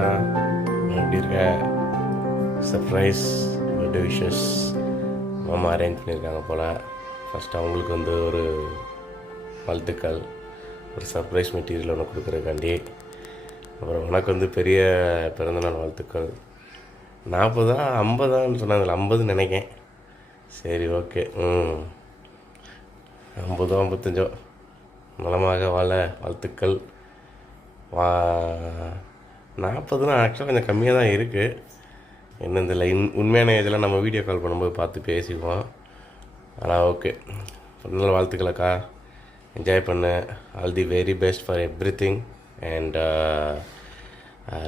மச்சான், எப்படி இருக்க? சர்ப்ரைஸ் பர்த்டே விஷஸ் மாமா அரேஞ்ச் பண்ணியிருக்காங்க போல். ஃபஸ்ட்டு அவங்களுக்கு வந்து ஒரு வாழ்த்துக்கள், ஒரு சர்ப்ரைஸ் மெட்டீரியல் ஒன்று கொடுக்குறதுக்காண்டி. அப்புறம் உனக்கு வந்து பெரிய பிறந்தநாள் வாழ்த்துக்கள். 40 50 சொன்னாங்க, 50 நினைக்கேன். சரி, ஓகே. 50 55 நலமாக வாழ வாழ்த்துக்கள். 40 ஆக்சுவலாக கொஞ்சம் கம்மியாக தான் இருக்குது. என்ன இந்த உண்மையான ஏஜெல்லாம் நம்ம வீடியோ கால் பண்ணும்போது பார்த்து பேசிக்குவோம். ஆனால் ஓகே, நல்ல வாழ்த்துக்களக்கா. என்ஜாய் பண்ணு. All the very best for every thing and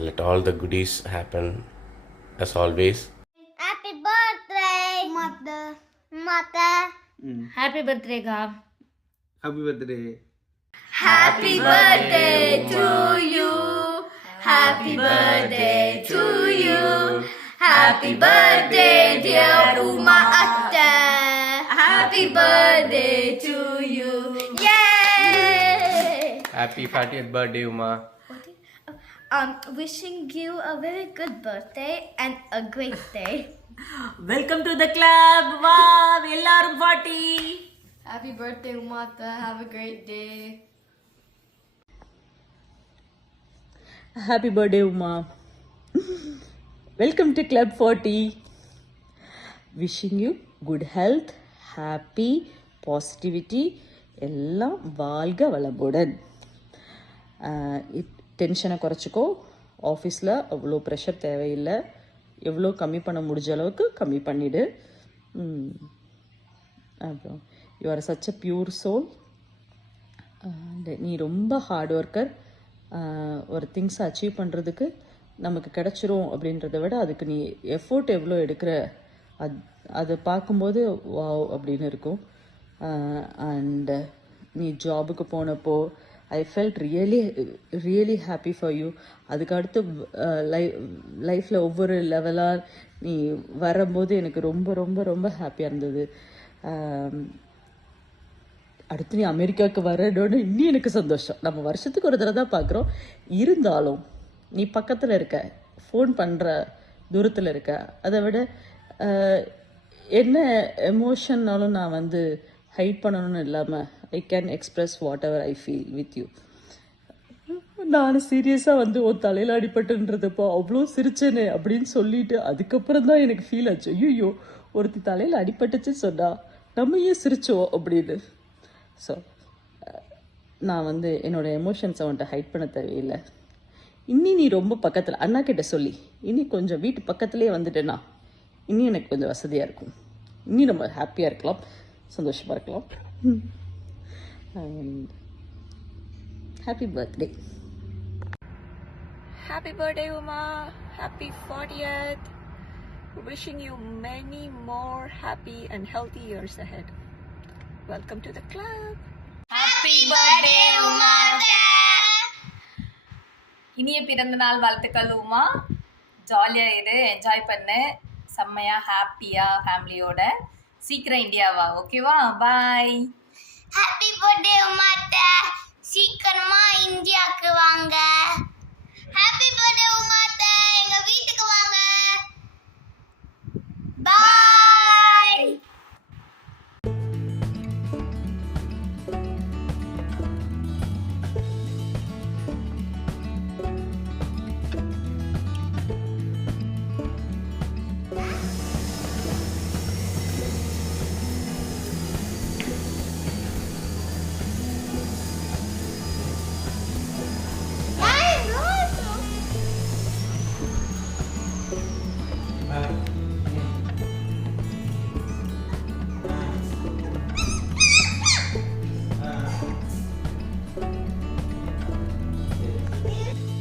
let all the goodies happen as always. Happy birthday, mother. Happy birthday, Ga. Happy birthday. Happy birthday to you. Happy birthday to you. Happy birthday, dear Uma Atta. Happy birthday to you. Yay! Happy 40th birthday, Uma. Wishing you a very good birthday and a great day. Welcome to the club. Wow, ellarum party. Happy birthday, Umata. Have a great day. Happy birthday, Uma. Welcome to Club 40. Wishing you good health, happy, positivity, எல்லாம் வாழ்க வளமுடன். டென்ஷனை குறைச்சிக்கோ. ஆஃபீஸில் அவ்வளோ pressure தேவையில்லை. எவ்வளோ கம்மி பண்ண முடிஞ்ச அளவுக்கு கம்மி பண்ணிவிடு. அப்புறம் you are such a pure soul. நீ ரொம்ப ஹார்ட் ஒர்க்கர். ஒரு திங்ஸை அச்சீவ் பண்ணுறதுக்கு நமக்கு கிடச்சிரும் அப்படின்றத விட அதுக்கு நீ எஃபோர்ட் எவ்வளோ எடுக்கிற அதை பார்க்கும்போது வாவ் அப்படின்னு இருக்கும். அண்ட் நீ ஜாபுக்கு போனப்போ I felt really happy for you. அதுக்கு அடுத்து லைஃப்பில் ஒவ்வொரு லெவலாக நீ வரும்போது எனக்கு ரொம்ப ரொம்ப ரொம்ப ஹாப்பியாக இருந்தது. அடுத்து நீ அமெரிக்காவுக்கு வரணும்னு இன்னும் எனக்கு சந்தோஷம். நம்ம வருஷத்துக்கு ஒரு தடவை தான் பார்க்குறோம். இருந்தாலும் நீ பக்கத்தில் இருக்க, ஃபோன் பண்ணுற தூரத்தில் இருக்க. அதை விட என்ன எமோஷன்னாலும் நான் வந்து ஹைட் பண்ணணும்னு இல்லாமல் I can express what ever I feel with you. நான் சீரியஸாக வந்து உன் தலையில் அடிபட்டுன்றதப்போ அவ்வளோ சிரிச்சேனே அப்படின்னு சொல்லிட்டு அதுக்கப்புறம் தான் எனக்கு ஃபீல் ஆச்சு. ஐயோ, ஒருத்தி தலையில் அடிபட்டுச்சு சொன்னா நம்ம ஏன் சிரிச்சோம் அப்படின்னு. ஸோ நான் வந்து என்னோடய எமோஷன்ஸை அவன்கிட்ட ஹைட் பண்ண தேவையில்லை. இன்னி நீ ரொம்ப பக்கத்தில் அண்ணா கிட்ட சொல்லி இன்னி கொஞ்சம் வீட்டு பக்கத்துலேயே வந்துட்டேன்னா இன்னும் எனக்கு கொஞ்சம் வசதியாக இருக்கும். இன்னும் நம்ம ஹாப்பியாக இருக்கலாம், சந்தோஷமாக இருக்கலாம். Happy birthday. Happy birthday, Uma. Happy 40th. Wishing you many more happy and healthy years ahead. Welcome to the club. Happy birthday, Umata. இனிய பிறந்த நாள் வாழ்த்துக்கள் உமா. ஜாலியாக இரு, என்ஜாய் பண்ணு, செம்மையாக ஹாப்பியாக ஃபேமிலியோட. சீக்கிரம் இந்தியாவா, ஓகேவா? பாய். Happy birthday, Umata. சீக்கிரமா இந்தியாவுக்கு வாங்க. Happy birthday, Umata. எங்க வீட்டுக்கு வாங்க. Bye.